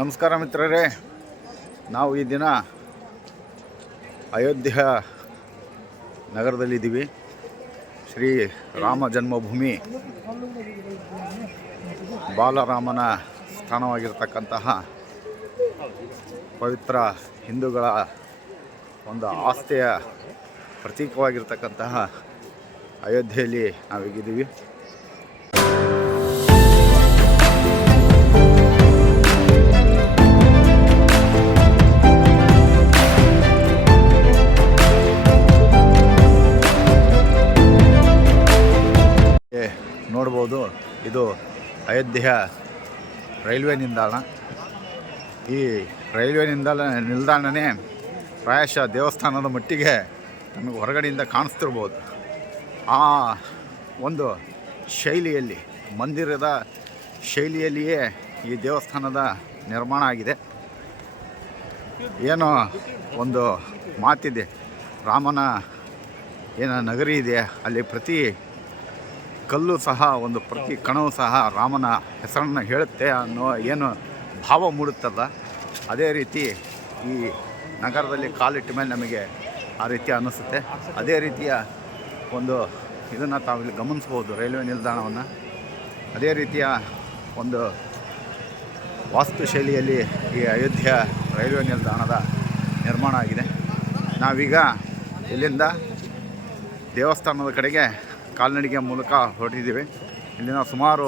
ನಮಸ್ಕಾರ ಮಿತ್ರರೇ, ನಾವು ಈ ದಿನ ಅಯೋಧ್ಯ ನಗರದಲ್ಲಿದ್ದೀವಿ. ಶ್ರೀ ರಾಮ ಜನ್ಮಭೂಮಿ ಬಾಲರಾಮನ ಸ್ಥಾನವಾಗಿರ್ತಕ್ಕಂತಹ ಪವಿತ್ರ ಹಿಂದೂಗಳ ಒಂದು ಆಸ್ಥೆಯ ಪ್ರತೀಕವಾಗಿರ್ತಕ್ಕಂತಹ ಅಯೋಧ್ಯೆಯಲ್ಲಿ ನಾವೀಗಿದ್ದೀವಿ. ನೋಡ್ಬೋದು, ಇದು ಅಯೋಧ್ಯೆಯ ರೈಲ್ವೆ ನಿಲ್ದಾಣ. ಈ ರೈಲ್ವೆ ನಿಲ್ದಾಣನೇ ಪ್ರಾಯಶಃ ದೇವಸ್ಥಾನದ ಮಟ್ಟಿಗೆ ನಮಗೆ ಹೊರಗಡೆಯಿಂದ ಕಾಣಿಸ್ತಿರ್ಬೋದು. ಆ ಒಂದು ಶೈಲಿಯಲ್ಲಿ, ಮಂದಿರದ ಶೈಲಿಯಲ್ಲಿಯೇ ಈ ದೇವಸ್ಥಾನದ ನಿರ್ಮಾಣ ಆಗಿದೆ. ಏನೋ ಒಂದು ಮಾತಿದೆ, ರಾಮನ ಏನೋ ನಗರಿ ಇದೆ, ಅಲ್ಲಿ ಪ್ರತಿ ಕಲ್ಲು ಸಹ, ಒಂದು ಪ್ರತಿ ಕಣವು ಸಹ ರಾಮನ ಹೆಸರನ್ನು ಹೇಳುತ್ತೆ ಅನ್ನೋ ಏನು ಭಾವ ಮೂಡುತ್ತಲ್ಲ, ಅದೇ ರೀತಿ ಈ ನಗರದಲ್ಲಿ ಕಾಲಿಟ್ಟ ಮೇಲೆ ನಮಗೆ ಆ ರೀತಿ ಅನ್ನಿಸುತ್ತೆ. ಅದೇ ರೀತಿಯ ಒಂದು ಇದನ್ನು ತಾವಿಲ್ಲಿ ಗಮನಿಸ್ಬೋದು, ರೈಲ್ವೆ ನಿಲ್ದಾಣವನ್ನು. ಅದೇ ರೀತಿಯ ಒಂದು ವಾಸ್ತುಶೈಲಿಯಲ್ಲಿ ಈ ಅಯೋಧ್ಯ ರೈಲ್ವೆ ನಿಲ್ದಾಣದ ನಿರ್ಮಾಣ ಆಗಿದೆ. ನಾವೀಗ ಇಲ್ಲಿಂದ ದೇವಸ್ಥಾನದ ಕಡೆಗೆ ಕಾಲ್ನಡಿಗೆ ಮೂಲಕ ಹೊರಟಿದ್ದೀವಿ. ಇಲ್ಲಿನ ಸುಮಾರು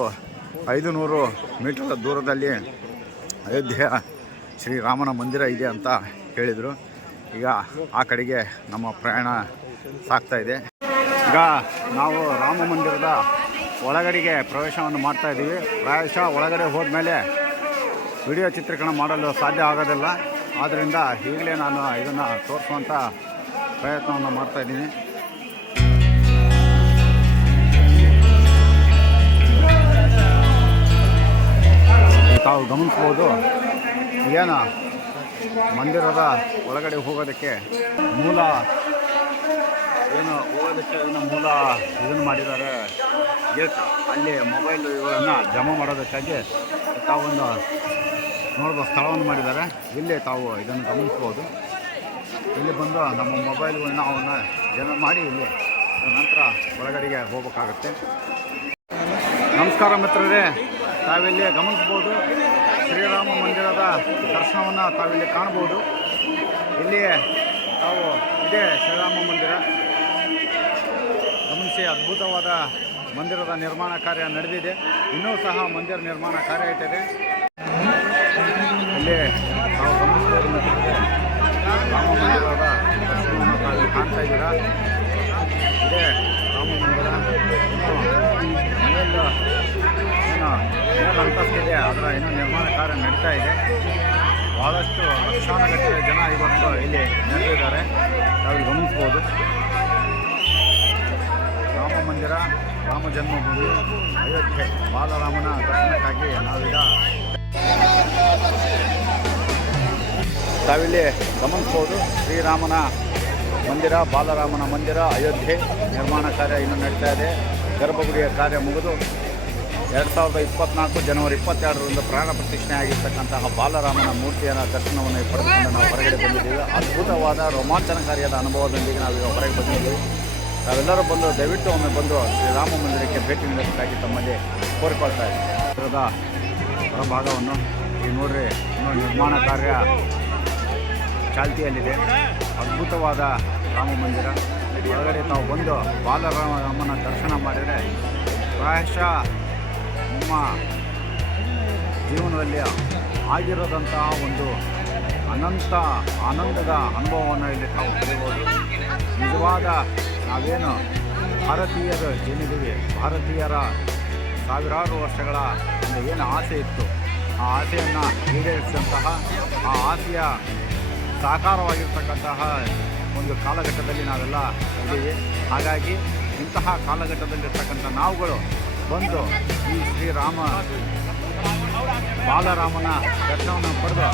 500 ಮೀಟರ್ ದೂರದಲ್ಲಿ ಅಯೋಧ್ಯೆಯ ಶ್ರೀರಾಮನ ಮಂದಿರ ಇದೆ ಅಂತ ಹೇಳಿದರು. ಈಗ ಆ ಕಡೆಗೆ ನಮ್ಮ ಪ್ರಯಾಣ ಸಾಗ್ತಾ ಇದೆ. ಈಗ ನಾವು ರಾಮ ಮಂದಿರದ ಒಳಗಡೆಗೆ ಪ್ರವೇಶವನ್ನು ಮಾಡ್ತಾಯಿದ್ದೀವಿ. ಪ್ರಾಯಶಃ ಒಳಗಡೆ ಹೋದ್ಮೇಲೆ ವಿಡಿಯೋ ಚಿತ್ರೀಕರಣ ಮಾಡಲು ಸಾಧ್ಯ ಆಗೋದಿಲ್ಲ. ಆದ್ದರಿಂದ ಈಗಲೇ ನಾನು ಇದನ್ನು ತೋರಿಸುವಂಥ ಪ್ರಯತ್ನವನ್ನು ಮಾಡ್ತಾಯಿದ್ದೀನಿ. ತಾವು ಗಮನಿಸ್ಬೋದು, ಏನು ಮಂದಿರದ ಒಳಗಡೆ ಹೋಗೋದಕ್ಕೆ ಮೂಲ ಇದನ್ನು ಮಾಡಿದ್ದಾರೆ, ಗೇಟ್. ಅಲ್ಲಿ ಮೊಬೈಲ್ ಇವುಗಳನ್ನು ಜಮಾ ಮಾಡೋದಕ್ಕಾಗಿ ತಾವೊಂದು ನೋಡ್ಬೋದು ಸ್ಥಳವನ್ನು ಮಾಡಿದ್ದಾರೆ. ಇಲ್ಲಿ ತಾವು ಇದನ್ನು ಗಮನಿಸ್ಬೋದು. ಇಲ್ಲಿ ಬಂದು ನಮ್ಮ ಮೊಬೈಲ್ಗಳನ್ನ ಅವನ್ನ ಜಮಾ ಮಾಡಿ ಇಲ್ಲಿ ನಂತರ ಒಳಗಡೆಗೆ ಹೋಗಬೇಕಾಗತ್ತೆ. ನಮಸ್ಕಾರ ಮಿತ್ರರೇ, ತಾವಿಲ್ಲಿ ಗಮನಿಸ್ಬೋದು, ಶ್ರೀರಾಮ ಮಂದಿರದ ದರ್ಶನವನ್ನು ತಾವಿಲ್ಲಿ ಕಾಣ್ಬೋದು. ಇಲ್ಲಿ ತಾವು ಇದೇ ಶ್ರೀರಾಮ ಮಂದಿರ ಗಮನಿಸಿ. ಅದ್ಭುತವಾದ ಮಂದಿರದ ನಿರ್ಮಾಣ ಕಾರ್ಯ ನಡೆದಿದೆ. ಇನ್ನೂ ಸಹ ಮಂದಿರ ನಿರ್ಮಾಣ ಕಾರ್ಯ ಆಯ್ತಿದೆ. ಇಲ್ಲಿ ತಾವು ಗಮನಿಸ್ಬೋದು, ರಾಮ ಮಂದಿರದ ದರ್ಶನವನ್ನು ತಾವು ಕಾಣ್ತಾ ಇದ್ದೀರಾ. ಇದೇ ರಾಮ ಮಂದಿರ. ಏನು ಅಂತಸ್ತಿದೆ, ಅದರ ಇನ್ನೂ ನಿರ್ಮಾಣ ಕಾರ್ಯ ನಡೀತಾ ಇದೆ. ಭಾಳಷ್ಟು ಲಕ್ಷಾನುಗಟ್ಟಲೆ ಜನ ಇವತ್ತು ಇಲ್ಲಿ ನೆರೆದಿದ್ದಾರೆ. ತಾವು ಗಮನಿಸ್ಬೋದು, ರಾಮ ಮಂದಿರ, ರಾಮ ಜನ್ಮಭೂಮಿ, ಅಯೋಧ್ಯೆ ಬಾಲರಾಮನ ದರ್ಶನಕ್ಕಾಗಿ ನಾವೀಗ ತಾವಿಲ್ಲಿ ಗಮನಿಸ್ಬೋದು. ಶ್ರೀರಾಮನ ಮಂದಿರ, ಬಾಲರಾಮನ ಮಂದಿರ, ಅಯೋಧ್ಯೆ ನಿರ್ಮಾಣ ಕಾರ್ಯ ಇನ್ನೂ ನಡೀತಾ ಇದೆ. ಗರ್ಭಗುಡಿಯ ಕಾರ್ಯ ಮುಗಿದು 2024 ಜನವರಿ 22ರಂದು ಪ್ರಾಣ ಪ್ರತಿಷ್ಠೆ ಆಗಿರ್ತಕ್ಕಂತಹ ಬಾಲರಾಮನ ಮೂರ್ತಿಯ ದರ್ಶನವನ್ನು ಪಡೆದುಕೊಂಡು ನಾವು ಹೊರಗಡೆ ಬಂದಿದ್ದೀವಿ. ಅದ್ಭುತವಾದ ರೋಮಾಂಚನಕಾರಿಯಾದ ಅನುಭವದೊಂದಿಗೆ ನಾವೀಗ ಹೊರಗೆ ಬಂದಿದ್ದೀವಿ. ನಾವೆಲ್ಲರೂ ಬಂದು ದಯವಿಟ್ಟು ಒಮ್ಮೆ ಬಂದು ಶ್ರೀರಾಮ ಮಂದಿರಕ್ಕೆ ಭೇಟಿ ನೀಡಬೇಕಾಗಿ ತಮ್ಮಲ್ಲಿ ಕೋರಿಕೊಳ್ತಾ ಇದ್ದೀವಿ. ಹೊರಭಾಗವನ್ನು ಈಗ ನೋಡ್ರಿ, ಇನ್ನೂ ನಿರ್ಮಾಣ ಕಾರ್ಯ ಚಾಲ್ತಿಯಲ್ಲಿದೆ. ಅದ್ಭುತವಾದ ರಾಮ ಮಂದಿರ. ಒಳಗಡೆ ತಾವು ಬಂದು ಬಾಲರಾಮನ ದರ್ಶನ ಮಾಡಿದರೆ ಪ್ರಾಯಶಃ ನಿಮ್ಮ ಜೀವನದಲ್ಲಿ ಆಗಿರೋದಂತಹ ಒಂದು ಅನಂತ ಆನಂದದ ಅನುಭವವನ್ನು ಇಲ್ಲಿ ತಾವು ಪಡೆಯಬಹುದು. ನಿಜವಾದ ನಾವೇನು ಭಾರತೀಯರು ಏನಿದ್ದೀವಿ, ಭಾರತೀಯರ ಸಾವಿರಾರು ವರ್ಷಗಳ ಒಂದು ಏನು ಆಸೆ ಇತ್ತು, ಆ ಆಸೆಯನ್ನು ಈಡೇರಿಸಿದಂತಹ, ಆ ಆಸೆಯ ಸಾಕಾರವಾಗಿರ್ತಕ್ಕಂತಹ ಒಂದು ಕಾಲಘಟ್ಟದಲ್ಲಿ ನಾವೆಲ್ಲ ಇದ್ದೀವಿ. ಹಾಗಾಗಿ ಇಂತಹ ಕಾಲಘಟ್ಟದಲ್ಲಿರ್ತಕ್ಕಂಥ ನಾವುಗಳು ಬಂದು ಈ ಶ್ರೀರಾಮ ಬಾಲರಾಮನ ದರ್ಶನವನ್ನು ಪಡೆದು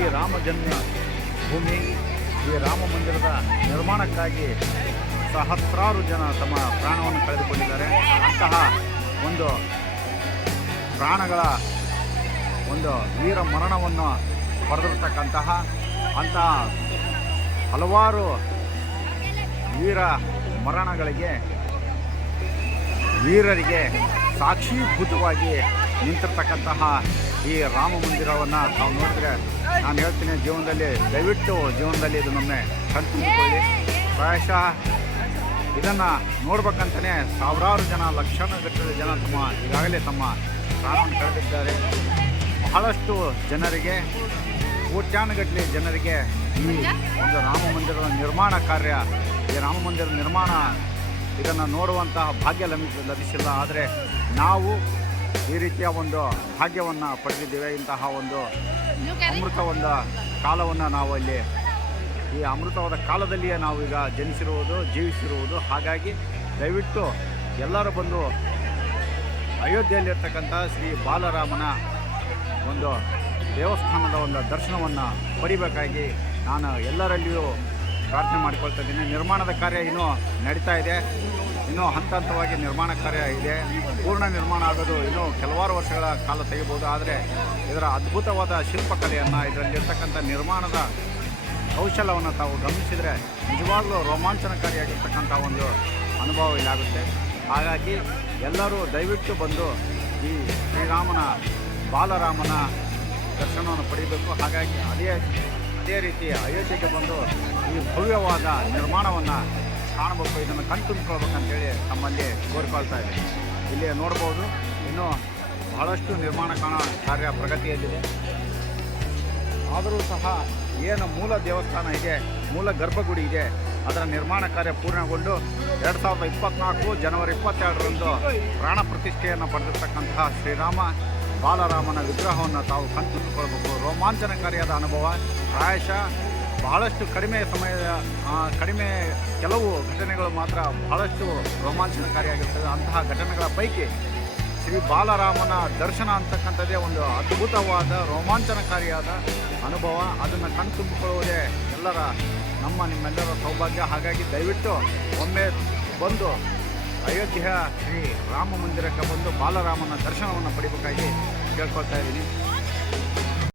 ಈ ರಾಮ ಜನ್ಮ ಭೂಮಿ, ಈ ರಾಮ ಮಂದಿರದ ನಿರ್ಮಾಣಕ್ಕಾಗಿ ಸಹಸ್ರಾರು ಜನ ತಮ್ಮ ಪ್ರಾಣವನ್ನು ಕಳೆದುಕೊಂಡಿದ್ದಾರೆ. ಅಂತಹ ಒಂದು ಪ್ರಾಣಗಳ ಒಂದು ವೀರ ಮರಣವನ್ನು ಪಡೆದಿರ್ತಕ್ಕಂತಹ ಅಂತಹ ಹಲವಾರು ವೀರ ಮರಣಗಳಿಗೆ ವೀರರಿಗೆ ಸಾಕ್ಷೀಭೂತವಾಗಿ ನಿಂತಿರ್ತಕ್ಕಂತಹ ಈ ರಾಮ ಮಂದಿರವನ್ನು ನಾವು ನೋಡಿದ್ರೆ ನಾನು ಹೇಳ್ತೀನಿ, ದಯವಿಟ್ಟು ಜೀವನದಲ್ಲಿ ಇದನ್ನೊಮ್ಮೆ ಕಣ್ತುಂಬಿಕೊಳ್ಳಿ. ಪ್ರಾಯಶಃ ಇದನ್ನು ನೋಡ್ಬೇಕಂತಲೇ ಸಾವಿರಾರು ಜನ, ಲಕ್ಷಾನುಗಟ್ಟಲೆ ಜನ ಈಗಾಗಲೇ ತಮ್ಮ ಪ್ರಾಣವನ್ನು ಕಳೆದಿದ್ದಾರೆ. ಬಹಳಷ್ಟು ಜನರಿಗೆ, ಕೋಟ್ಯಾನುಗಟ್ಟಲೆ ಜನರಿಗೆ ಈ ಒಂದು ರಾಮ ಮಂದಿರದ ನಿರ್ಮಾಣ ಕಾರ್ಯ, ಈ ರಾಮ ಮಂದಿರ ನಿರ್ಮಾಣ ಇದನ್ನು ನೋಡುವಂತಹ ಭಾಗ್ಯ ಲಭಿಸಿಲ್ಲ. ಆದರೆ ನಾವು ಈ ರೀತಿಯ ಒಂದು ಭಾಗ್ಯವನ್ನು ಪಡೆದಿದ್ದೇವೆ. ಇಂತಹ ಒಂದು ಅಮೃತವಾದ ಕಾಲವನ್ನು ನಾವು ಅಲ್ಲಿ, ಈ ಅಮೃತವಾದ ಕಾಲದಲ್ಲಿಯೇ ನಾವು ಈಗ ಜೀವಿಸಿರುವುದು. ಹಾಗಾಗಿ ದಯವಿಟ್ಟು ಎಲ್ಲರೂ ಬಂದು ಅಯೋಧ್ಯೆಯಲ್ಲಿರ್ತಕ್ಕಂಥ ಶ್ರೀ ಬಾಲರಾಮನ ಒಂದು ದೇವಸ್ಥಾನದ ಒಂದು ದರ್ಶನವನ್ನು ಪಡಿಬೇಕಾಗಿ ನಾನು ಎಲ್ಲರಲ್ಲಿಯೂ ಪ್ರಾರ್ಥನೆ ಮಾಡಿಕೊಳ್ತಾ ಇದ್ದೀನಿ. ನಿರ್ಮಾಣದ ಕಾರ್ಯ ಇನ್ನೂ ನಡೀತಾ ಇದೆ. ಇನ್ನೂ ಹಂತ ಹಂತವಾಗಿ ನಿರ್ಮಾಣ ಕಾರ್ಯ ಇದೆ. ಪೂರ್ಣ ನಿರ್ಮಾಣ ಆಗೋದು ಇನ್ನೂ ಕೆಲವಾರು ವರ್ಷಗಳ ಕಾಲ ತೆಗಿಬೋದು. ಆದರೆ ಇದರ ಅದ್ಭುತವಾದ ಶಿಲ್ಪಕಲೆಯನ್ನು, ಇದರಲ್ಲಿರ್ತಕ್ಕಂಥ ನಿರ್ಮಾಣದ ಕೌಶಲ್ಯವನ್ನು ತಾವು ಗಮನಿಸಿದರೆ ನಿಜವಾಗಲೂ ರೋಮಾಂಚನಕಾರಿಯಾಗಿರ್ತಕ್ಕಂಥ ಒಂದು ಅನುಭವ ಇಲ್ಲಾಗುತ್ತೆ. ಹಾಗಾಗಿ ಎಲ್ಲರೂ ದಯವಿಟ್ಟು ಬಂದು ಈ ಶ್ರೀರಾಮನ ಬಾಲರಾಮನ ದರ್ಶನವನ್ನು ಪಡೆಯಬೇಕು. ಹಾಗಾಗಿ ಅದೇ ರೀತಿ ಅಯೋಧ್ಯೆಗೆ ಬಂದು ಈ ಭವ್ಯವಾದ ನಿರ್ಮಾಣವನ್ನು ಕಾಣಬೇಕು, ಇದನ್ನು ಕಣ್ತುಂಬಿಕೊಳ್ಬೇಕಂತೇಳಿ ತಮ್ಮಲ್ಲಿ ಕೋರಿಕೊಳ್ತಾ ಇದ್ದೀನಿ. ಇಲ್ಲಿ ನೋಡ್ಬೋದು, ಇನ್ನೂ ಬಹಳಷ್ಟು ನಿರ್ಮಾಣ ಕಾರ್ಯ ಪ್ರಗತಿಯಲ್ಲಿದೆ. ಆದರೂ ಸಹ ಏನು ಮೂಲ ದೇವಸ್ಥಾನ ಇದೆ, ಮೂಲ ಗರ್ಭಗುಡಿ ಇದೆ, ಅದರ ನಿರ್ಮಾಣ ಕಾರ್ಯ ಪೂರ್ಣಗೊಂಡು 2024 ಜನವರಿ 22ರಂದು ಪ್ರಾಣ ಪ್ರತಿಷ್ಠೆಯನ್ನು ಪಡೆದಿರ್ತಕ್ಕಂತಹ ಶ್ರೀರಾಮ ಬಾಲರಾಮನ ವಿಗ್ರಹವನ್ನು ತಾವು ಕಣ್ತುಂಬಿಕೊಳ್ಬೇಕು. ರೋಮಾಂಚನಕಾರಿಯಾದ ಅನುಭವ. ಪ್ರಾಯಶಃ ಬಹಳಷ್ಟು ಕಡಿಮೆ ಕೆಲವು ಘಟನೆಗಳು ಮಾತ್ರ ಬಹಳಷ್ಟು ರೋಮಾಂಚನಕಾರಿಯಾಗಿರ್ತದೆ. ಅಂತಹ ಘಟನೆಗಳ ಪೈಕಿ ಶ್ರೀ ಬಾಲರಾಮನ ದರ್ಶನ ಅಂತಕ್ಕಂಥದ್ದೇ ಒಂದು ಅದ್ಭುತವಾದ ರೋಮಾಂಚನಕಾರಿಯಾದ ಅನುಭವ. ಅದನ್ನು ಕಣ್ತುಂಬಿಕೊಳ್ಳುವುದೇ ನಿಮ್ಮೆಲ್ಲರ ಸೌಭಾಗ್ಯ. ಹಾಗಾಗಿ ದಯವಿಟ್ಟು ಒಮ್ಮೆ ಬಂದು ಅಯೋಧ್ಯೆಯ ಶ್ರೀ ರಾಮ ಮಂದಿರಕ್ಕೆ ಬಂದು ಬಾಲರಾಮನ ದರ್ಶನವನ್ನು ಪಡಿಬೇಕಾಗಿ ಕೇಳ್ಕೊಳ್ತಾ ಇದ್ದೀನಿ.